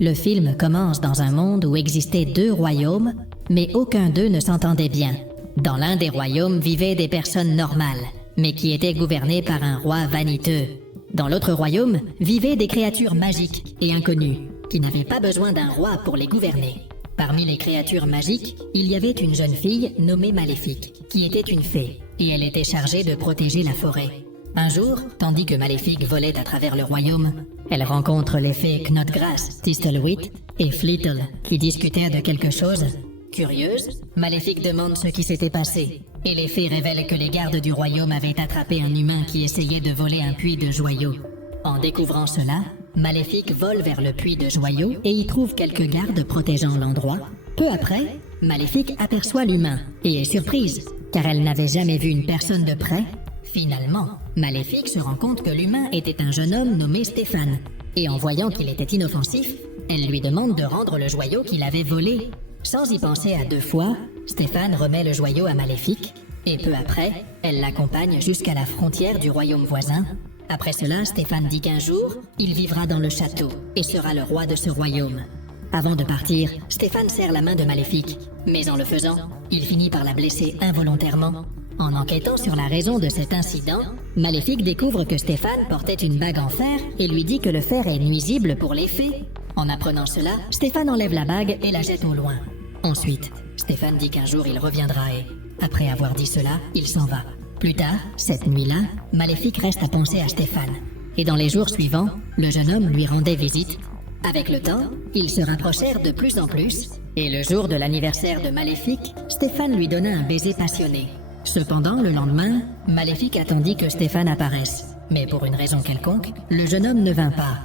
Le film commence dans un monde où existaient deux royaumes, mais aucun d'eux ne s'entendait bien. Dans l'un des royaumes vivaient des personnes normales, mais qui étaient gouvernées par un roi vaniteux. Dans l'autre royaume vivaient des créatures magiques et inconnues, qui n'avaient pas besoin d'un roi pour les gouverner. Parmi les créatures magiques, il y avait une jeune fille nommée Maléfique, qui était une fée, et elle était chargée de protéger la forêt. Un jour, tandis que Maléfique volait à travers le royaume, elle rencontre les fées Knotgrass, Thistlewit et Fleetle, qui discutèrent de quelque chose. Curieuse, Maléfique demande ce qui s'était passé, et les fées révèlent que les gardes du royaume avaient attrapé un humain qui essayait de voler un puits de joyaux. En découvrant cela, Maléfique vole vers le puits de joyaux et y trouve quelques gardes protégeant l'endroit. Peu après, Maléfique aperçoit l'humain et est surprise, car elle n'avait jamais vu une personne de près. Finalement, Maléfique se rend compte que l'humain était un jeune homme nommé Stéphane, et en voyant qu'il était inoffensif, elle lui demande de rendre le joyau qu'il avait volé. Sans y penser à deux fois, Stéphane remet le joyau à Maléfique, et peu après, elle l'accompagne jusqu'à la frontière du royaume voisin. Après cela, Stéphane dit qu'un jour, il vivra dans le château et sera le roi de ce royaume. Avant de partir, Stéphane serre la main de Maléfique, mais en le faisant, il finit par la blesser involontairement. En enquêtant sur la raison de cet incident, Maléfique découvre que Stéphane portait une bague en fer et lui dit que le fer est nuisible pour les fées. En apprenant cela, Stéphane enlève la bague et la jette au loin. Ensuite, Stéphane dit qu'un jour il reviendra et, après avoir dit cela, il s'en va. Plus tard, cette nuit-là, Maléfique reste à penser à Stéphane. Et dans les jours suivants, le jeune homme lui rendait visite. Avec le temps, ils se rapprochèrent de plus en plus, et le jour de l'anniversaire de Maléfique, Stéphane lui donna un baiser passionné. Cependant, le lendemain, Maléfique attendit que Stéphane apparaisse. Mais pour une raison quelconque, le jeune homme ne vint pas.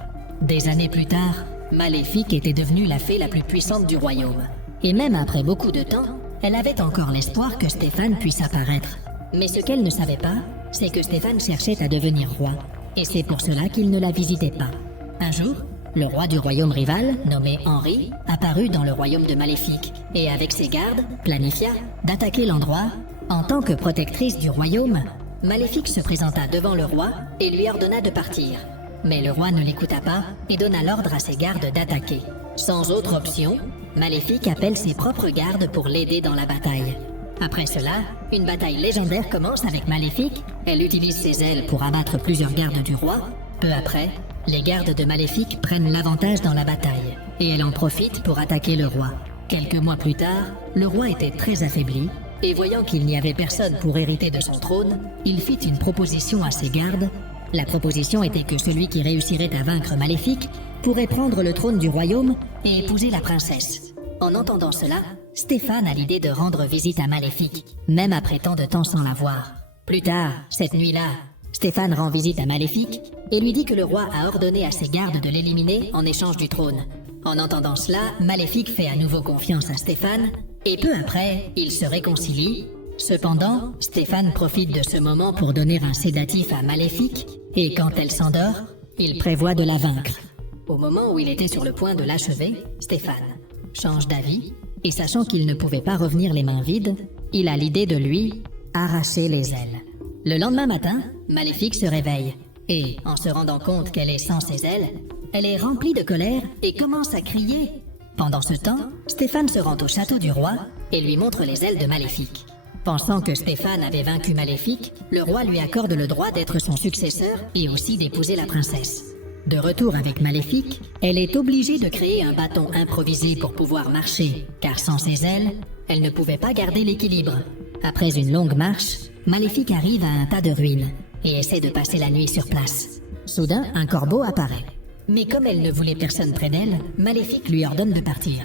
Des années plus tard, Maléfique était devenue la fée la plus puissante du royaume. Et même après beaucoup de temps, elle avait encore l'espoir que Stéphane puisse apparaître. Mais ce qu'elle ne savait pas, c'est que Stéphane cherchait à devenir roi. Et c'est pour cela qu'il ne la visitait pas. Un jour, le roi du royaume rival, nommé Henri, apparut dans le royaume de Maléfique, et avec ses gardes, planifia d'attaquer l'endroit. En tant que protectrice du royaume, Maléfique se présenta devant le roi et lui ordonna de partir. Mais le roi ne l'écouta pas et donna l'ordre à ses gardes d'attaquer. Sans autre option, Maléfique appelle ses propres gardes pour l'aider dans la bataille. Après cela, une bataille légendaire commence avec Maléfique. Elle utilise ses ailes pour abattre plusieurs gardes du roi. Peu après, les gardes de Maléfique prennent l'avantage dans la bataille, et elle en profite pour attaquer le roi. Quelques mois plus tard, le roi était très affaibli, et voyant qu'il n'y avait personne pour hériter de son trône, il fit une proposition à ses gardes. La proposition était que celui qui réussirait à vaincre Maléfique pourrait prendre le trône du royaume et épouser la princesse. En entendant cela, Stéphane a l'idée de rendre visite à Maléfique, même après tant de temps sans la voir. Plus tard, cette nuit-là, Stéphane rend visite à Maléfique et lui dit que le roi a ordonné à ses gardes de l'éliminer en échange du trône. En entendant cela, Maléfique fait à nouveau confiance à Stéphane, et peu après, ils se réconcilient. Cependant, Stéphane profite de ce moment pour donner un sédatif à Maléfique, et quand elle s'endort, il prévoit de la vaincre. Au moment où il était sur le point de l'achever, Stéphane change d'avis, et sachant qu'il ne pouvait pas revenir les mains vides, il a l'idée de lui arracher les ailes. Le lendemain matin, Maléfique se réveille, et en se rendant compte qu'elle est sans ses ailes, elle est remplie de colère et commence à crier. Pendant ce temps, Stéphane se rend au château du roi et lui montre les ailes de Maléfique. Pensant que Stéphane avait vaincu Maléfique, le roi lui accorde le droit d'être son successeur et aussi d'épouser la princesse. De retour avec Maléfique, elle est obligée de créer un bâton improvisé pour pouvoir marcher, car sans ses ailes, elle ne pouvait pas garder l'équilibre. Après une longue marche, Maléfique arrive à un tas de ruines et essaie de passer la nuit sur place. Soudain, un corbeau apparaît. Mais comme elle ne voulait personne près d'elle, Maléfique lui ordonne de partir.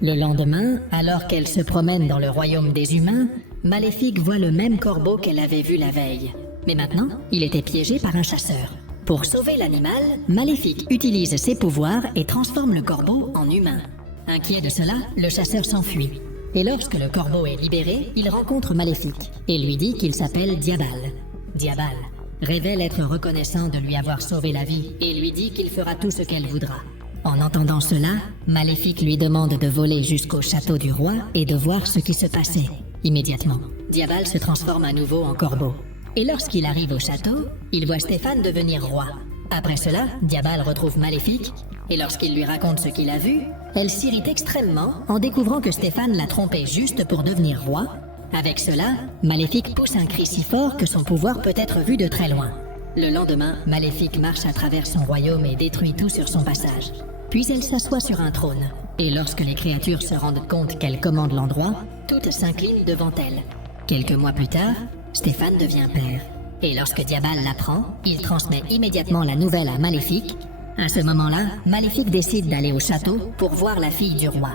Le lendemain, alors qu'elle se promène dans le royaume des humains, Maléfique voit le même corbeau qu'elle avait vu la veille. Mais maintenant, il était piégé par un chasseur. Pour sauver l'animal, Maléfique utilise ses pouvoirs et transforme le corbeau en humain. Inquiet de cela, le chasseur s'enfuit. Et lorsque le corbeau est libéré, il rencontre Maléfique et lui dit qu'il s'appelle Diabal. Diabal révèle être reconnaissant de lui avoir sauvé la vie et lui dit qu'il fera tout ce qu'elle voudra. En entendant cela, Maléfique lui demande de voler jusqu'au château du roi et de voir ce qui se passait. Immédiatement, Diabal se transforme à nouveau en corbeau. Et lorsqu'il arrive au château, il voit Stéphane devenir roi. Après cela, Diabal retrouve Maléfique Et lorsqu'il lui raconte ce qu'il a vu, elle s'irrite extrêmement en découvrant que Stéphane l'a trompé juste pour devenir roi. Avec cela, Maléfique pousse un cri si fort que son pouvoir peut être vu de très loin. Le lendemain, Maléfique marche à travers son royaume et détruit tout sur son passage. Puis elle s'assoit sur un trône, et lorsque les créatures se rendent compte qu'elle commande l'endroit, toutes s'inclinent devant elle. Quelques mois plus tard, Stéphane devient père. Et lorsque Diabal l'apprend, il transmet immédiatement la nouvelle à Maléfique. À ce moment-là, Maléfique décide d'aller au château pour voir la fille du roi,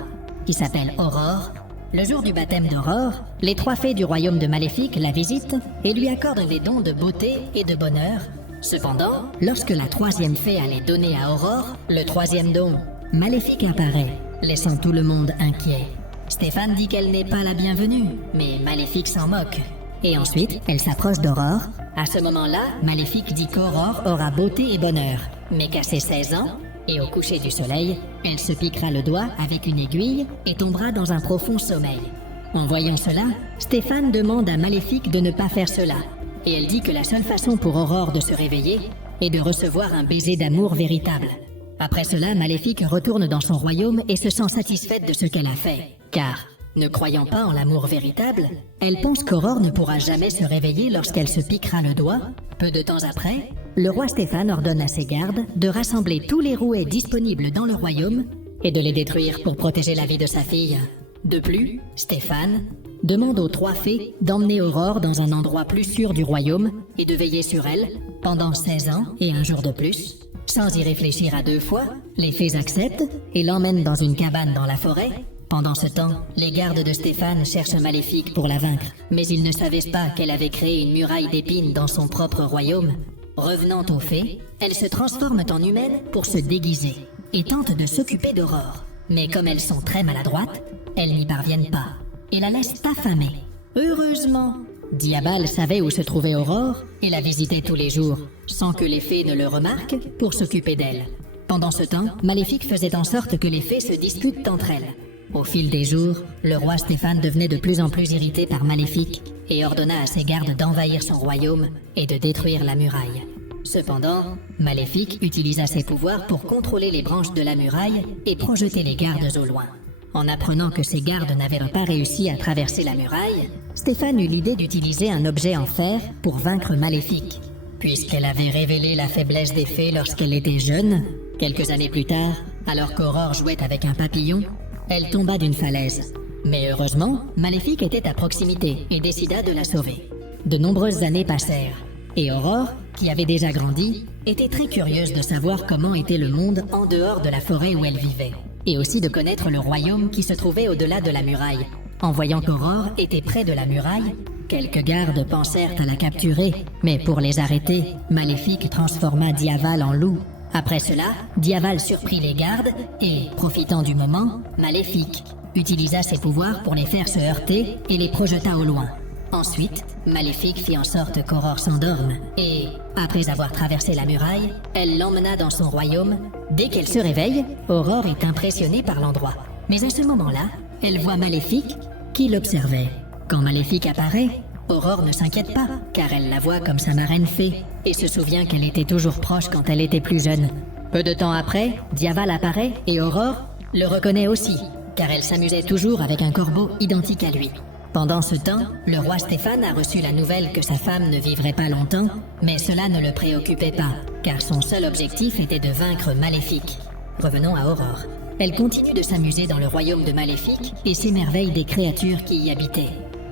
qui s'appelle Aurore. Le jour du baptême d'Aurore, les 3 fées du royaume de Maléfique la visitent et lui accordent des dons de beauté et de bonheur. Cependant, lorsque la 3e fée allait donner à Aurore le 3e don, Maléfique apparaît, laissant tout le monde inquiet. Stéphane dit qu'elle n'est pas la bienvenue, mais Maléfique s'en moque. Et ensuite, elle s'approche d'Aurore. À ce moment-là, Maléfique dit qu'Aurore aura beauté et bonheur, mais qu'à ses 16 ans, et au coucher du soleil, elle se piquera le doigt avec une aiguille et tombera dans un profond sommeil. En voyant cela, Stéphane demande à Maléfique de ne pas faire cela, et elle dit que la seule façon pour Aurore de se réveiller est de recevoir un baiser d'amour véritable. Après cela, Maléfique retourne dans son royaume et se sent satisfaite de ce qu'elle a fait, car, ne croyant pas en l'amour véritable, elle pense qu'Aurore ne pourra jamais se réveiller lorsqu'elle se piquera le doigt. Peu de temps après, le roi Stéphane ordonne à ses gardes de rassembler tous les rouets disponibles dans le royaume et de les détruire pour protéger la vie de sa fille. De plus, Stéphane demande aux 3 fées d'emmener Aurore dans un endroit plus sûr du royaume et de veiller sur elle pendant 16 ans et un jour de plus. Sans y réfléchir à 2 fois, les fées acceptent et l'emmènent dans une cabane dans la forêt. Pendant ce temps, les gardes de Stéphane cherchent Maléfique pour la vaincre, mais ils ne savaient pas qu'elle avait créé une muraille d'épines dans son propre royaume. Revenant aux fées, elles se transforment en humaines pour se déguiser et tentent de s'occuper d'Aurore. Mais comme elles sont très maladroites, elles n'y parviennent pas et la laissent affamée. Heureusement, Diabal savait où se trouvait Aurore et la visitait tous les jours, sans que les fées ne le remarquent, pour s'occuper d'elle. Pendant ce temps, Maléfique faisait en sorte que les fées se disputent entre elles. Au fil des jours, le roi Stéphane devenait de plus en plus irrité par Maléfique et ordonna à ses gardes d'envahir son royaume et de détruire la muraille. Cependant, Maléfique utilisa ses pouvoirs pour contrôler les branches de la muraille et projeter les gardes au loin. En apprenant que ses gardes n'avaient pas réussi à traverser la muraille, Stéphane eut l'idée d'utiliser un objet en fer pour vaincre Maléfique. Puisqu'elle avait révélé la faiblesse des fées lorsqu'elle était jeune, quelques années plus tard, alors qu'Aurore jouait avec un papillon, elle tomba d'une falaise. Mais heureusement, Maléfique était à proximité et décida de la sauver. De nombreuses années passèrent, et Aurore, qui avait déjà grandi, était très curieuse de savoir comment était le monde en dehors de la forêt où elle vivait, et aussi de connaître le royaume qui se trouvait au-delà de la muraille. En voyant qu'Aurore était près de la muraille, quelques gardes pensèrent à la capturer, mais pour les arrêter, Maléfique transforma Diaval en loup. Après cela, Diaval surprit les gardes et, profitant du moment, Maléfique utilisa ses pouvoirs pour les faire se heurter et les projeta au loin. Ensuite, Maléfique fit en sorte qu'Aurore s'endorme et, après avoir traversé la muraille, elle l'emmena dans son royaume. Dès qu'elle se réveille, Aurore est impressionnée par l'endroit. Mais à ce moment-là, elle voit Maléfique qui l'observait. Quand Maléfique apparaît, Aurore ne s'inquiète pas, car elle la voit comme sa marraine fée, et se souvient qu'elle était toujours proche quand elle était plus jeune. Peu de temps après, Diaval apparaît et Aurore le reconnaît aussi, car elle s'amusait toujours avec un corbeau identique à lui. Pendant ce temps, le roi Stéphane a reçu la nouvelle que sa femme ne vivrait pas longtemps, mais cela ne le préoccupait pas, car son seul objectif était de vaincre Maléfique. Revenons à Aurore. Elle continue de s'amuser dans le royaume de Maléfique et s'émerveille des créatures qui y habitaient.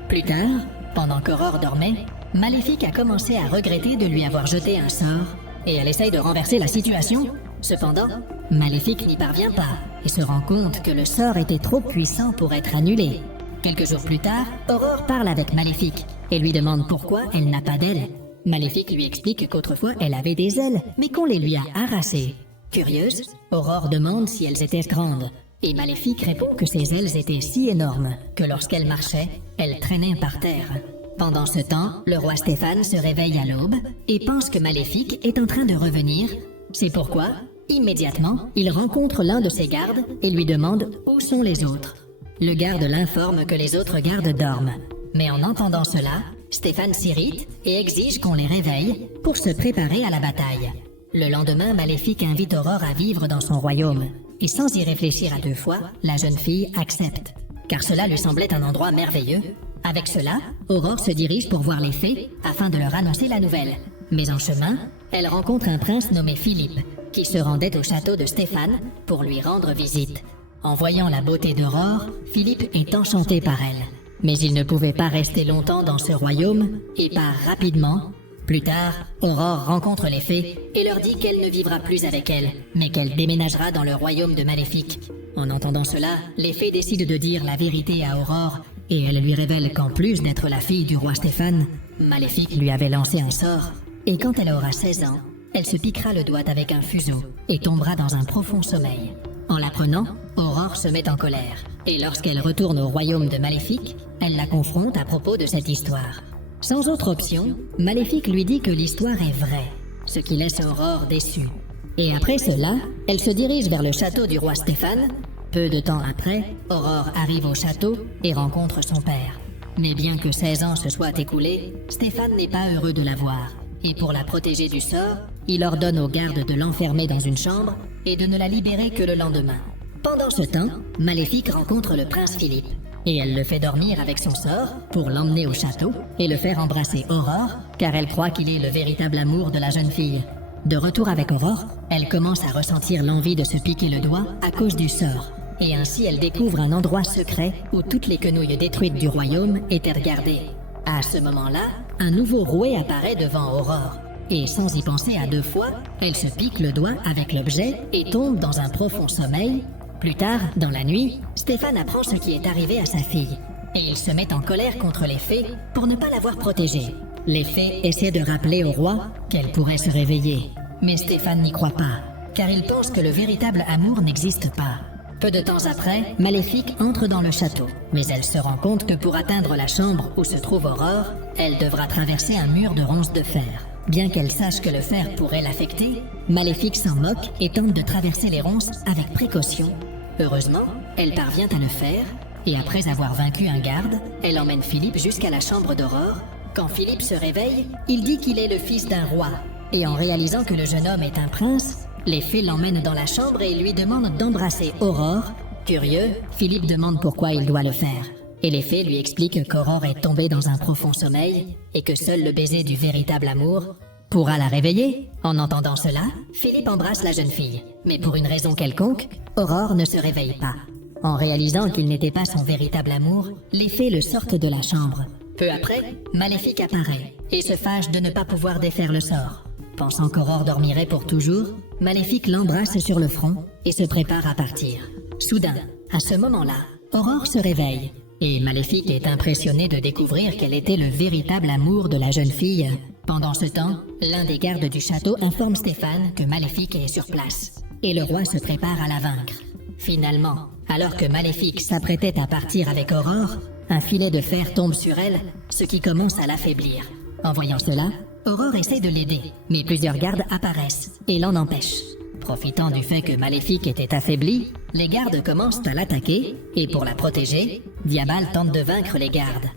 Plus tard, pendant qu'Aurore dormait, Maléfique a commencé à regretter de lui avoir jeté un sort, et elle essaye de renverser la situation. Cependant, Maléfique n'y parvient pas, et se rend compte que le sort était trop puissant pour être annulé. Quelques jours plus tard, Aurore parle avec Maléfique, et lui demande pourquoi elle n'a pas d'ailes. Maléfique lui explique qu'autrefois elle avait des ailes, mais qu'on les lui a arrachées. Curieuse, Aurore demande si elles étaient grandes, et Maléfique répond que ses ailes étaient si énormes que lorsqu'elle marchait, elle traînait par terre. Pendant ce temps, le roi Stéphane se réveille à l'aube et pense que Maléfique est en train de revenir. C'est pourquoi, immédiatement, il rencontre l'un de ses gardes et lui demande où sont les autres. Le garde l'informe que les autres gardes dorment. Mais en entendant cela, Stéphane s'irrite et exige qu'on les réveille pour se préparer à la bataille. Le lendemain, Maléfique invite Aurore à vivre dans son royaume. Et sans y réfléchir à deux fois, la jeune fille accepte. Car cela lui semblait un endroit merveilleux. Avec cela, Aurore se dirige pour voir les fées afin de leur annoncer la nouvelle. Mais en chemin, elle rencontre un prince nommé Philippe, qui se rendait au château de Stéphane pour lui rendre visite. En voyant la beauté d'Aurore, Philippe est enchanté par elle. Mais il ne pouvait pas rester longtemps dans ce royaume et part rapidement. Plus tard, Aurore rencontre les fées et leur dit qu'elle ne vivra plus avec elles, mais qu'elle déménagera dans le royaume de Maléfique. En entendant cela, les fées décident de dire la vérité à Aurore et elles lui révèlent qu'en plus d'être la fille du roi Stéphane, Maléfique lui avait lancé un sort et quand elle aura 16 ans, elle se piquera le doigt avec un fuseau et tombera dans un profond sommeil. En l'apprenant, Aurore se met en colère et lorsqu'elle retourne au royaume de Maléfique, elle la confronte à propos de cette histoire. Sans autre option, Maléfique lui dit que l'histoire est vraie, ce qui laisse Aurore déçue. Et après cela, elle se dirige vers le château du roi Stéphane. Peu de temps après, Aurore arrive au château et rencontre son père. Mais bien que 16 ans se soient écoulés, Stéphane n'est pas heureux de la voir. Et pour la protéger du sort, il ordonne aux gardes de l'enfermer dans une chambre et de ne la libérer que le lendemain. Pendant ce temps, Maléfique rencontre le prince Philippe. Et elle le fait dormir avec son sort pour l'emmener au château et le faire embrasser Aurore, car elle croit qu'il est le véritable amour de la jeune fille. De retour avec Aurore, elle commence à ressentir l'envie de se piquer le doigt à cause du sort. Et ainsi elle découvre un endroit secret où toutes les quenouilles détruites du royaume étaient regardées. À ce moment-là, un nouveau rouet apparaît devant Aurore. Et sans y penser à deux fois, elle se pique le doigt avec l'objet et tombe dans un profond sommeil. Plus tard, dans la nuit, Stéphane apprend ce qui est arrivé à sa fille. Et il se met en colère contre les fées pour ne pas l'avoir protégée. Les fées essaient de rappeler au roi qu'elle pourrait se réveiller. Mais Stéphane n'y croit pas, car il pense que le véritable amour n'existe pas. Peu de temps après, Maléfique entre dans le château. Mais elle se rend compte que pour atteindre la chambre où se trouve Aurore, elle devra traverser un mur de ronces de fer. Bien qu'elle sache que le fer pourrait l'affecter, Maléfique s'en moque et tente de traverser les ronces avec précaution. Heureusement, elle parvient à le faire, et après avoir vaincu un garde, elle emmène Philippe jusqu'à la chambre d'Aurore. Quand Philippe se réveille, il dit qu'il est le fils d'un roi, et en réalisant que le jeune homme est un prince, les fées l'emmènent dans la chambre et lui demandent d'embrasser Aurore. Curieux, Philippe demande pourquoi il doit le faire. Et les fées lui expliquent qu'Aurore est tombée dans un profond sommeil et que seul le baiser du véritable amour pourra la réveiller. En entendant cela, Philippe embrasse la jeune fille. Mais pour une raison quelconque, Aurore ne se réveille pas. En réalisant qu'il n'était pas son véritable amour, les fées le sortent de la chambre. Peu après, Maléfique apparaît et se fâche de ne pas pouvoir défaire le sort. Pensant qu'Aurore dormirait pour toujours, Maléfique l'embrasse sur le front et se prépare à partir. Soudain, à ce moment-là, Aurore se réveille. Et Maléfique est impressionnée de découvrir qu'elle était le véritable amour de la jeune fille. Pendant ce temps, l'un des gardes du château informe Stéphane que Maléfique est sur place. Et le roi se prépare à la vaincre. Finalement, alors que Maléfique s'apprêtait à partir avec Aurore, un filet de fer tombe sur elle, ce qui commence à l'affaiblir. En voyant cela, Aurore essaie de l'aider, mais plusieurs gardes apparaissent et l'en empêchent. Profitant du fait que Maléfique était affaiblie, les gardes commencent à l'attaquer, et pour la protéger, Diabal tente de vaincre les gardes.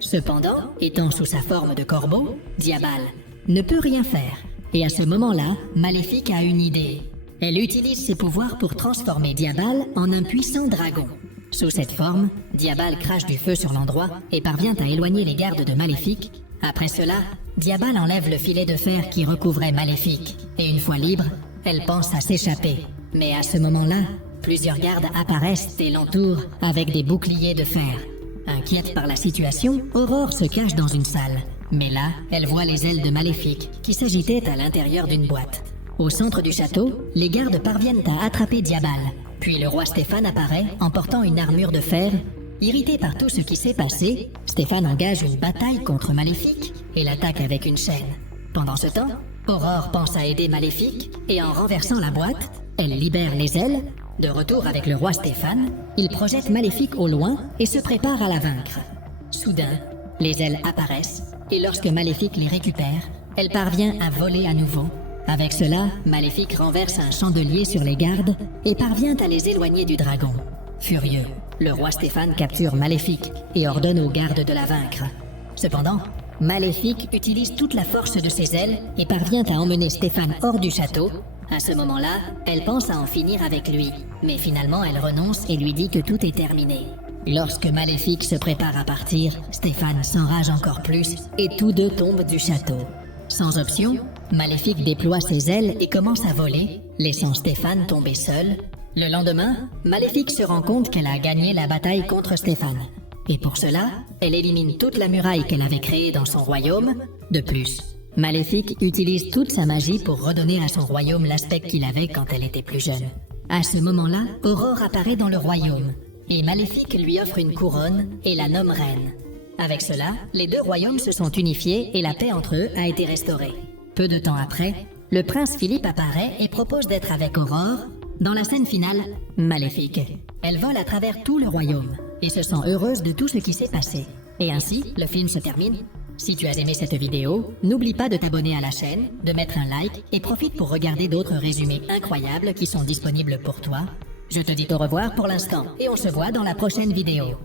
Cependant, étant sous sa forme de corbeau, Diabal ne peut rien faire. Et à ce moment-là, Maléfique a une idée. Elle utilise ses pouvoirs pour transformer Diabal en un puissant dragon. Sous cette forme, Diabal crache du feu sur l'endroit et parvient à éloigner les gardes de Maléfique. Après cela, Diabal enlève le filet de fer qui recouvrait Maléfique, et une fois libre, elle pense à s'échapper. Mais à ce moment-là, plusieurs gardes apparaissent et l'entourent avec des boucliers de fer. Inquiète par la situation, Aurore se cache dans une salle. Mais là, elle voit les ailes de Maléfique qui s'agitaient à l'intérieur d'une boîte. Au centre du château, les gardes parviennent à attraper Diabal. Puis le roi Stéphane apparaît en portant une armure de fer. Irrité par tout ce qui s'est passé, Stéphane engage une bataille contre Maléfique et l'attaque avec une chaîne. Pendant ce temps, Aurore pense à aider Maléfique et en renversant la boîte, elle libère les ailes. De retour avec le roi Stéphane, il projette Maléfique au loin et se prépare à la vaincre. Soudain, les ailes apparaissent et lorsque Maléfique les récupère, elle parvient à voler à nouveau. Avec cela, Maléfique renverse un chandelier sur les gardes et parvient à les éloigner du dragon. Furieux, le roi Stéphane capture Maléfique et ordonne aux gardes de la vaincre. Cependant, Maléfique utilise toute la force de ses ailes et parvient à emmener Stéphane hors du château. À ce moment-là, elle pense à en finir avec lui, mais finalement elle renonce et lui dit que tout est terminé. Lorsque Maléfique se prépare à partir, Stéphane s'enrage encore plus et tous deux tombent du château. Sans option, Maléfique déploie ses ailes et commence à voler, laissant Stéphane tomber seul. Le lendemain, Maléfique se rend compte qu'elle a gagné la bataille contre Stéphane. Et pour cela, elle élimine toute la muraille qu'elle avait créée dans son royaume. De plus, Maléfique utilise toute sa magie pour redonner à son royaume l'aspect qu'il avait quand elle était plus jeune. À ce moment-là, Aurore apparaît dans le royaume, et Maléfique lui offre une couronne et la nomme reine. Avec cela, les deux royaumes se sont unifiés et la paix entre eux a été restaurée. Peu de temps après, le prince Philippe apparaît et propose d'être avec Aurore. Dans la scène finale, Maléfique. Elle vole à travers tout le royaume et se sent heureuse de tout ce qui s'est passé. Et ainsi, le film se termine. Si tu as aimé cette vidéo, n'oublie pas de t'abonner à la chaîne, de mettre un like et profite pour regarder d'autres résumés incroyables qui sont disponibles pour toi. Je te dis au revoir pour l'instant et on se voit dans la prochaine vidéo.